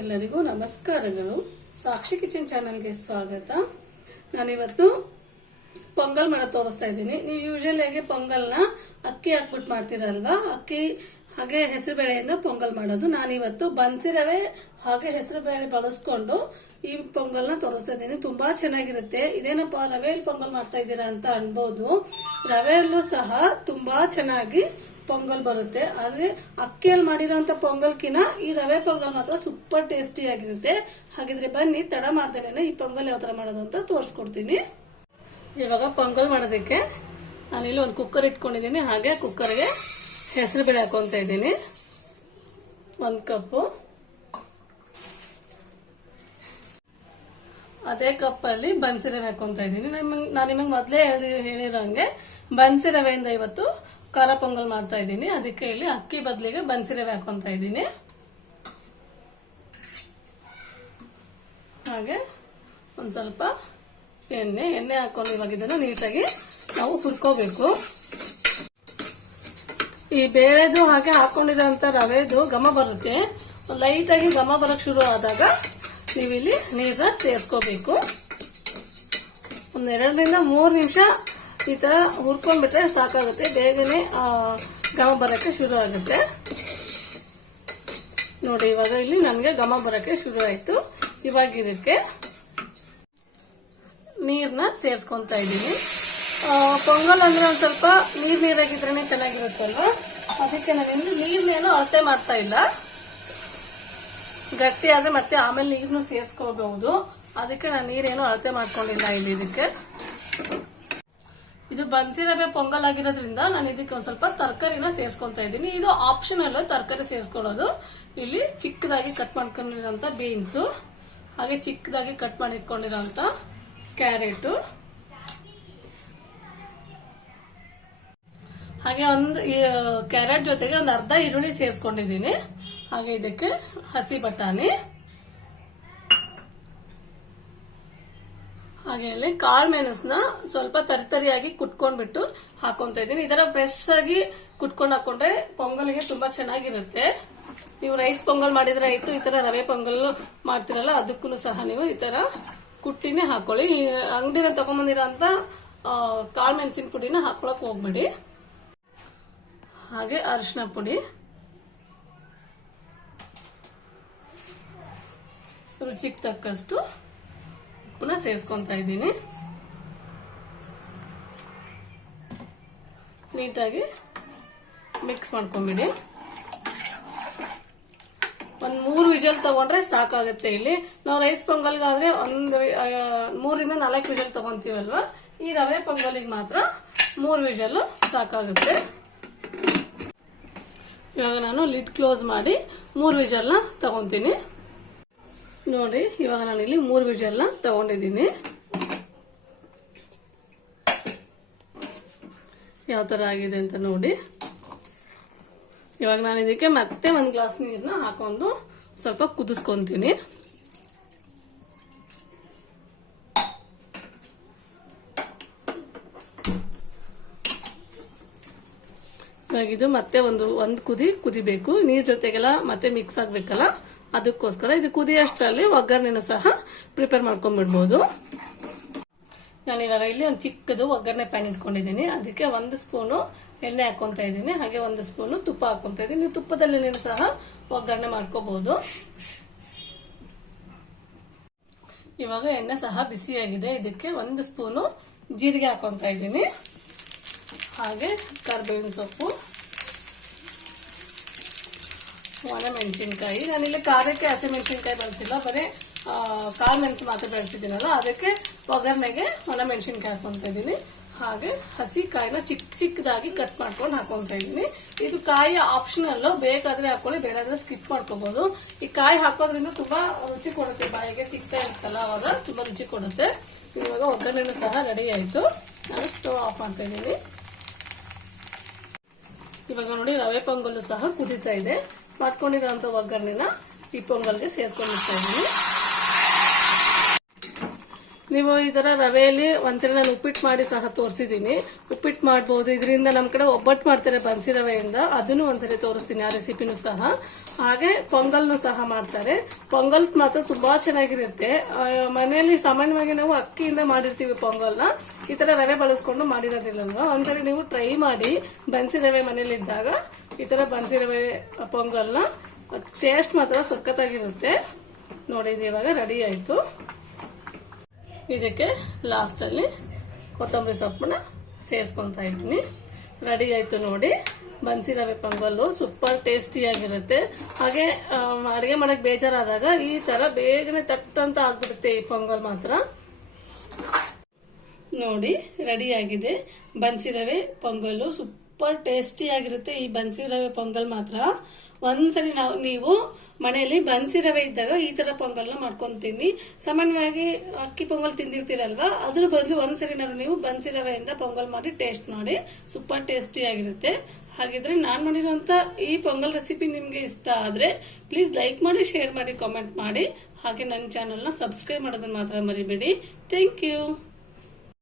ಎಲ್ಲರಿಗೂ ನಮಸ್ಕಾರಗಳು. ಸಾಕ್ಷಿ ಕಿಚನ್ ಚಾನಲ್ಗೆ ಸ್ವಾಗತ. ನಾನಿವತ್ತು ಪೊಂಗಲ್ ಮಾಡೋದು ತೋರಿಸ್ತಾ ಇದ್ದೀನಿ. ನೀವು ಯೂಶಲಿ ಆಗಿ ಪೊಂಗಲ್ನ ಅಕ್ಕಿ ಹಾಕ್ಬಿಟ್ಟು ಮಾಡ್ತೀರಲ್ವಾ, ಅಕ್ಕಿ ಹಾಗೆ ಹೆಸರು ಬೇಳೆಯಿಂದ ಪೊಂಗಲ್ ಮಾಡೋದು. ನಾನಿವತ್ತು ಬನ್ಸಿ ರವೆ ಹಾಗೆ ಹೆಸರು ಬೇಳೆ ಬಳಸ್ಕೊಂಡು ಈ ಪೊಂಗಲ್ನ ತೋರಿಸ್ತಾ ಇದ್ದೀನಿ. ತುಂಬಾ ಚೆನ್ನಾಗಿರುತ್ತೆ. ಇದೇನಪ್ಪ ರವೆಯಲ್ಲಿ ಪೊಂಗಲ್ ಮಾಡ್ತಾ ಇದ್ದೀರಾ ಅಂತ ಅನ್ಬೋದು. ರವೆಯಲ್ಲೂ ಸಹ ತುಂಬಾ ಚೆನ್ನಾಗಿ ಪೊಂಗಲ್ ಬರುತ್ತೆ. ಆದ್ರೆ ಅಕ್ಕಿಯಲ್ಲಿ ಮಾಡಿರೋಂಥ ಪೊಂಗಲ್ಕಿನ ಈ ರವೆ ಪೊಂಗಲ್ ಮಾತ್ರ ಸೂಪರ್ ಟೇಸ್ಟಿ ಆಗಿರುತ್ತೆ. ಹಾಗಿದ್ರೆ ಬನ್ನಿ, ತಡ ಮಾಡ್ದೇನೆ ಈ ಪೊಂಗಲ್ ಯಾವ ತರ ಮಾಡೋದು ಅಂತ ತೋರಿಸ್ಕೊಡ್ತೀನಿ. ಇವಾಗ ಪೊಂಗಲ್ ಮಾಡೋದಕ್ಕೆ ನಾನಿಲ್ಲಿ ಒಂದು ಕುಕ್ಕರ್ ಇಟ್ಕೊಂಡಿದ್ದೀನಿ. ಹಾಗೆ ಕುಕ್ಕರ್ಗೆ ಹೆಸರು ಬೇಳೆ ಹಾಕೊಂತ ಇದ್ದೀನಿ. 1 ಕಪ್ಪು. ಅದೇ ಕಪ್ಪಲ್ಲಿ ಬನ್ಸಿ ರವೆ ಹಾಕೊಂತ ಇದ್ದೀನಿ. ನಾನು ನಿಮಗೆ ಮೊದಲೇ ಹೇಳಿರೋಂಗೆ ಬನ್ಸಿ ರವೆಯಿಂದ ಇವತ್ತು ಖಾರ ಪೊಂಗಲ್ ಮಾಡ್ತಾ ಇದ್ದೀನಿ. ಅದಕ್ಕೆ ಇಲ್ಲಿ ಅಕ್ಕಿ ಬದಲಿಗೆ ಬನ್ಸಿ ರವೆ ಹಾಕೊಂತ ಇದ್ದೀನಿ. ಹಾಗೆ ಒಂದ್ ಸ್ವಲ್ಪ ಎಣ್ಣೆ ಹಾಕೊಂಡು ಇವಾಗ ಇದನ್ನು ನೀಟಾಗಿ ನಾವು ಹುರ್ಕೋಬೇಕು. ಈ ಬೇಳೆದು ಹಾಗೆ ಹಾಕೊಂಡಿರೋಂಥ ರವೆದು ಘಮ ಬರುತ್ತೆ. ಲೈಟ್ ಆಗಿ ಘಮ ಬರಕ್ ಶುರು ಆದಾಗ ನೀವಿಲ್ಲಿ ನೀರನ್ನ ಸೇರ್ಸ್ಕೋಬೇಕು. ಒಂದ್ 2 ರಿಂದ 3 ನಿಮಿಷ ಈ ತರ ಹುರ್ಕೊಂಡ್ಬಿಟ್ರೆ ಸಾಕಾಗುತ್ತೆ. ಬೇಗನೆ ಘಮ ಬರಕ್ಕೆ ಶುರು ಆಗುತ್ತೆ. ನೋಡಿ, ಇವಾಗ ಇಲ್ಲಿ ನನ್ಗೆ ಘಮ ಬರಕ್ಕೆ ಶುರು ಆಯ್ತು. ಇವಾಗ ಇದಕ್ಕೆ ನೀರ್ನ ಸೇರ್ಸ್ಕೊಂತ ಇದ್ದೀನಿ. ಪೊಂಗಲ್ ಅಂದ್ರೆ ಒಂದ್ ಸ್ವಲ್ಪ ನೀರಾಗಿದ್ರೇನೆ ಚೆನ್ನಾಗಿರುತ್ತಲ್ವಾ, ಅದಕ್ಕೆ ನಾನಿಲ್ಲಿ ನೀರ್ನೇನು ಅಳತೆ ಮಾಡ್ತಾ ಇಲ್ಲ. ಗಟ್ಟಿ ಆದ್ರೆ ಮತ್ತೆ ಆಮೇಲೆ ನೀರ್ನು ಸೇರ್ಸ್ಕೋಬಹುದು. ಅದಕ್ಕೆ ನಾನು ನೀರೇನು ಅಳತೆ ಮಾಡ್ಕೊಂಡಿಲ್ಲ ಇಲ್ಲಿ. ಇದಕ್ಕೆ ಇದು ಬನ್ಸಿ ರವೆ ಪೊಂಗಲ್ ಆಗಿರೋದ್ರಿಂದ ನಾನು ಇದಕ್ಕೆ ಒಂದ್ ಸ್ವಲ್ಪ ತರಕಾರಿನ ಸೇರ್ಸ್ಕೊಂತ ಇದ್ದೀನಿ. ಇದು ಆಪ್ಷನಲ್ ತರಕಾರಿ ಸೇರ್ಸ್ಕೊಳ್ಳೋದು. ಇಲ್ಲಿ ಚಿಕ್ಕದಾಗಿ ಕಟ್ ಮಾಡ್ಕೊಂಡಿರೋಂಥ ಬೀನ್ಸ್, ಹಾಗೆ ಚಿಕ್ಕದಾಗಿ ಕಟ್ ಮಾಡಿ ಇಟ್ಕೊಂಡಿರೋಂಥ ಕ್ಯಾರೆಟ್, ಹಾಗೆ ಒಂದು ಕ್ಯಾರೆಟ್ ಜೊತೆಗೆ ಒಂದು ಅರ್ಧ ಈರುಳ್ಳಿ ಸೇರ್ಸ್ಕೊಂಡಿದ್ದೀನಿ. ಹಾಗೆ ಇದಕ್ಕೆ ಹಸಿ ಬಟಾಣಿ, ಹಾಗೆ ಇಲ್ಲಿ ಕಾಳು ಮೆಣಸನ್ನ ಸ್ವಲ್ಪ ತರಿತರಿಯಾಗಿ ಕುಟ್ಕೊಂಡ್ಬಿಟ್ಟು ಹಾಕೊಂತ ಇದ್ದೀನಿ. ಈ ತರ ಫ್ರೆಶ್ ಆಗಿ ಕುಟ್ಕೊಂಡು ಹಾಕೊಂಡ್ರೆ ಪೊಂಗಲ್ಗೆ ತುಂಬಾ ಚೆನ್ನಾಗಿರುತ್ತೆ. ನೀವು ರೈಸ್ ಪೊಂಗಲ್ ಮಾಡಿದ್ರೆ ಆಯ್ತು, ಈ ತರ ರವೆ ಪೊಂಗಲ್ ಮಾಡ್ತಿರಲ್ಲ ಅದಕ್ಕೂ ಸಹ ನೀವು ಈ ತರ ಕುಟ್ಟಿನೇ ಹಾಕೊಳ್ಳಿ. ಅಂಗಡಿನ ತಗೊಂಡ್ಬಂದಿರೋಂತ ಕಾಳು ಮೆಣಸಿನ ಪುಡಿನ ಹಾಕೊಳಕ್ ಹೋಗ್ಬೇಡಿ. ಹಾಗೆ ಅರಿಶಿನ ಪುಡಿ, ರುಚಿಗೆ ತಕ್ಕಷ್ಟು ಉಪ್ಪನ್ನ ಸೇರಿಸ್ಕೊಂತ ಇದ್ದೀನಿ. ನೀಟಾಗಿ ಮಿಕ್ಸ್ ಮಾಡ್ಕೊಂಡ್ಬಿಡಿ. ಒಂದ್ 3 ವಿಜಲ್ ತಗೊಂಡ್ರೆ ಸಾಕಾಗುತ್ತೆ. ಇಲ್ಲಿ ನಾವು ರೈಸ್ ಪೊಂಗಲ್ಗಾದ್ರೆ ಒಂದು 3 ರಿಂದ 4 ವಿಜಲ್ ತಗೊಂತೀವಲ್ವಾ, ಈ ರವೆ ಪೊಂಗಲಿಗೆ ಮಾತ್ರ 3 ವಿಜಲ್ ಸಾಕಾಗುತ್ತೆ. ಇವಾಗ ನಾನು ಲಿಡ್ ಕ್ಲೋಸ್ ಮಾಡಿ 3 ವಿಜಲ್ನ ತಗೊಂತೀನಿ. ನೋಡಿ, ಇವಾಗ ನಾನು ಇಲ್ಲಿ 3 ವಿಜಲ್ನ ತಗೊಂಡಿದ್ದೀನಿ. ಯಾವ ತರ ಆಗಿದೆ ಅಂತ ನೋಡಿ. ಇವಾಗ ನಾನು ಇದಕ್ಕೆ ಮತ್ತೆ 1 ಗ್ಲಾಸ್ ನೀರನ್ನ ಹಾಕೊಂಡು ಸ್ವಲ್ಪ ಕುದಿಸ್ಕೊಂತೀನಿ. ಇವಾಗ ಇದು ಮತ್ತೆ ಒಂದು ಕುದಿಬೇಕು. ನೀರ್ ಜೊತೆಗೆಲ್ಲ ಮತ್ತೆ ಮಿಕ್ಸ್ ಆಗ್ಬೇಕಲ್ಲ, ಅದಕ್ಕೋಸ್ಕರ ಇದು ಕುದಿಯಷ್ಟರಲ್ಲಿ ಒಗ್ಗರಣೆನೂ ಸಹ ಪ್ರಿಪೇರ್ ಮಾಡ್ಕೊಂಡ್ಬಿಡ್ಬೋದು. ನಾನು ಇವಾಗ ಇಲ್ಲಿ ಒಂದು ಚಿಕ್ಕದು ಒಗ್ಗರಣೆ ಪ್ಯಾನ್ ಇಟ್ಕೊಂಡಿದ್ದೀನಿ. ಅದಕ್ಕೆ 1 ಸ್ಪೂನು ಎಣ್ಣೆ ಹಾಕೊಂತ ಇದ್ದೀನಿ. ಹಾಗೆ 1 ಸ್ಪೂನು ತುಪ್ಪ ಹಾಕೊಂತ ಇದ್ದೀನಿ. ನೀವು ತುಪ್ಪದಲ್ಲಿ ಸಹ ಒಗ್ಗರಣೆ ಮಾಡ್ಕೋಬಹುದು. ಇವಾಗ ಎಣ್ಣೆ ಸಹ ಬಿಸಿಯಾಗಿದೆ. ಇದಕ್ಕೆ 1 ಸ್ಪೂನು ಜೀರಿಗೆ ಹಾಕೊಂತ ಇದ್ದೀನಿ. ಹಾಗೆ ಕರಿಬೇವಿನ ಸೊಪ್ಪು, ಒಣಮೆಣಸಿನ್ಕಾಯಿ. ನಾನಿಲ್ಲಿ ಖಾರಕ್ಕೆ ಹಸಿಮೆಣಸಿನ್ಕಾಯಿ ಬಳಸಿಲ್ಲ, ಬರೀ ಕಾಳು ಮೆಣಸು ಮಾತ್ರ ಬೆಳೆಸಿದ್ದೀನಲ್ಲ, ಅದಕ್ಕೆ ಒಗ್ಗರಣೆಗೆ ಒಣಮೆಣಸಿನ್ಕಾಯಿ ಹಾಕೊಂತ ಇದ್ದೀನಿ. ಹಾಗೆ ಹಸಿ ಕಾಯಿನ ಚಿಕ್ಕದಾಗಿ ಕಟ್ ಮಾಡ್ಕೊಂಡು ಹಾಕೊಂತ ಇದ್ದೀನಿ. ಇದು ಕಾಯಿ ಆಪ್ಷನಲ್, ಬೇಕಾದ್ರೆ ಹಾಕೊಳ್ಳಿ, ಬೇಡಾದ್ರೆ ಸ್ಕಿಪ್ ಮಾಡ್ಕೋಬಹುದು. ಈ ಕಾಯಿ ಹಾಕೋದ್ರಿಂದ ತುಂಬಾ ರುಚಿ ಕೊಡುತ್ತೆ. ಬಾಯಿಗೆ ಸಿಗ್ತಾ ಇರುತ್ತಲ್ಲ, ಅವಾಗ ತುಂಬಾ ರುಚಿ ಕೊಡುತ್ತೆ. ಇವಾಗ ಒಗ್ಗರಣೆನೂ ಸಹ ರೆಡಿ ಆಯ್ತು. ನಾನು ಸ್ಟವ್ ಆಫ್ ಮಾಡ್ತಾ ಇದ್ದೀನಿ. ಇವಾಗ ನೋಡಿ, ರವೆ ಪೊಂಗಲ್ ಸಹ ಕುದೀತಾ ಇದೆ. ಮಾಡ್ಕೊಂಡಿರೋಂಥ ಒಗ್ಗರಣೆನ ಈ ಪೊಂಗಲ್ಗೆ ಸೇರ್ಕೊಂಡಿರ್ತಾ ಇದ್ದೀನಿ. ನೀವು ಈ ತರ ರವೆಯಲ್ಲಿ ಒಂದ್ಸರಿ ನಾನು ಉಪ್ಪಿಟ್ಟು ಮಾಡಿ ಸಹ ತೋರಿಸಿದ್ದೀನಿ. ಉಪ್ಪಿಟ್ಟು ಮಾಡ್ಬೋದು, ಇದರಿಂದ ನಮ್ಮ ಕಡೆ ಒಬ್ಬಟ್ಟು ಮಾಡ್ತಾರೆ ಬನ್ಸಿ ರವೆಯಿಂದ, ಅದನ್ನು ಒಂದ್ಸರಿ ತೋರಿಸ್ತೀನಿ ಆ ರೆಸಿಪಿನೂ ಸಹ. ಹಾಗೆ ಪೊಂಗಲ್ನು ಸಹ ಮಾಡ್ತಾರೆ. ಪೊಂಗಲ್ ಮಾತ್ರ ತುಂಬಾ ಚೆನ್ನಾಗಿರುತ್ತೆ. ಮನೆಯಲ್ಲಿ ಸಾಮಾನ್ಯವಾಗಿ ನಾವು ಅಕ್ಕಿಯಿಂದ ಮಾಡಿರ್ತೀವಿ ಪೊಂಗಲ್ನ, ಈ ತರ ರವೆ ಬಳಸ್ಕೊಂಡು ಮಾಡಿರೋದಿಲ್ಲಲ್ವಾ. ಒಂದ್ಸರಿ ನೀವು ಟ್ರೈ ಮಾಡಿ, ಬನ್ಸಿ ರವೆ ಮನೇಲಿ ಇದ್ದಾಗ ಈ ತರ ಬನ್ಸಿ ರವೆ ಪೊಂಗಲ್ನ, ಟೇಸ್ಟ್ ಮಾತ್ರ ಸಖತ್ತಾಗಿರುತ್ತೆ. ನೋಡಿ, ಇದು ಇವಾಗ ರೆಡಿ ಆಯ್ತು. ಇದಕ್ಕೆ ಲಾಸ್ಟ್ ಅಲ್ಲಿ ಕೊತ್ತಂಬರಿ ಸೊಪ್ಪನ್ನ ಸೇರಿಸ್ಕೊಂತ ಇದ್ದೀನಿ. ರೆಡಿ ಆಯ್ತು ನೋಡಿ ಬನ್ಸಿ ರವೆ ಪೊಂಗಲ್ಲು. ಸೂಪರ್ ಟೇಸ್ಟಿಯಾಗಿರುತ್ತೆ. ಹಾಗೆ ಅಡುಗೆ ಮಾಡಕ್ ಬೇಜಾರಾದಾಗ ಈ ತರ ಬೇಗನೆ ತಟ್ಟಂತ ಆಗ್ಬಿಡುತ್ತೆ ಈ ಪೊಂಗಲ್ ಮಾತ್ರ. ನೋಡಿ ರೆಡಿ ಆಗಿದೆ ಬನ್ಸಿ ರವೆ ಪೊಂಗಲ್ಲು. ಸೂಪರ್ ಟೇಸ್ಟಿಯಾಗಿರುತ್ತೆ ಈ ಬನ್ಸಿ ರವೆ ಪೊಂಗಲ್ ಮಾತ್ರ. ಒಂದ್ಸರಿ ನೀವು ಮನೆಯಲ್ಲಿ ಬನ್ಸಿ ರವೆ ಇದ್ದಾಗ ಈ ತರ ಪೊಂಗಲ್ನ ಮಾಡ್ಕೊಂತೀನಿ. ಸಾಮಾನ್ಯವಾಗಿ ಅಕ್ಕಿ ಪೊಂಗಲ್ ತಿಂದಿರ್ತೀರಲ್ವಾ, ಅದ್ರ ಬದಲು ಒಂದ್ಸರಿ ನೀವು ಬನ್ಸಿ ರವೆಯಿಂದ ಪೊಂಗಲ್ ಮಾಡಿ ಟೇಸ್ಟ್ ನೋಡಿ, ಸೂಪರ್ ಟೇಸ್ಟಿ ಆಗಿರುತ್ತೆ. ಹಾಗಿದ್ರೆ ನಾನ್ ಮಾಡಿರುವಂತ ಈ ಪೊಂಗಲ್ ರೆಸಿಪಿ ನಿಮ್ಗೆ ಇಷ್ಟ ಆದ್ರೆ ಪ್ಲೀಸ್ ಲೈಕ್ ಮಾಡಿ, ಶೇರ್ ಮಾಡಿ, ಕಾಮೆಂಟ್ ಮಾಡಿ. ಹಾಗೆ ನನ್ನ ಚಾನೆಲ್ನ ಸಬ್ಸ್ಕ್ರೈಬ್ ಮಾಡೋದನ್ನ ಮಾತ್ರ ಮರಿಬೇಡಿ. Thank you.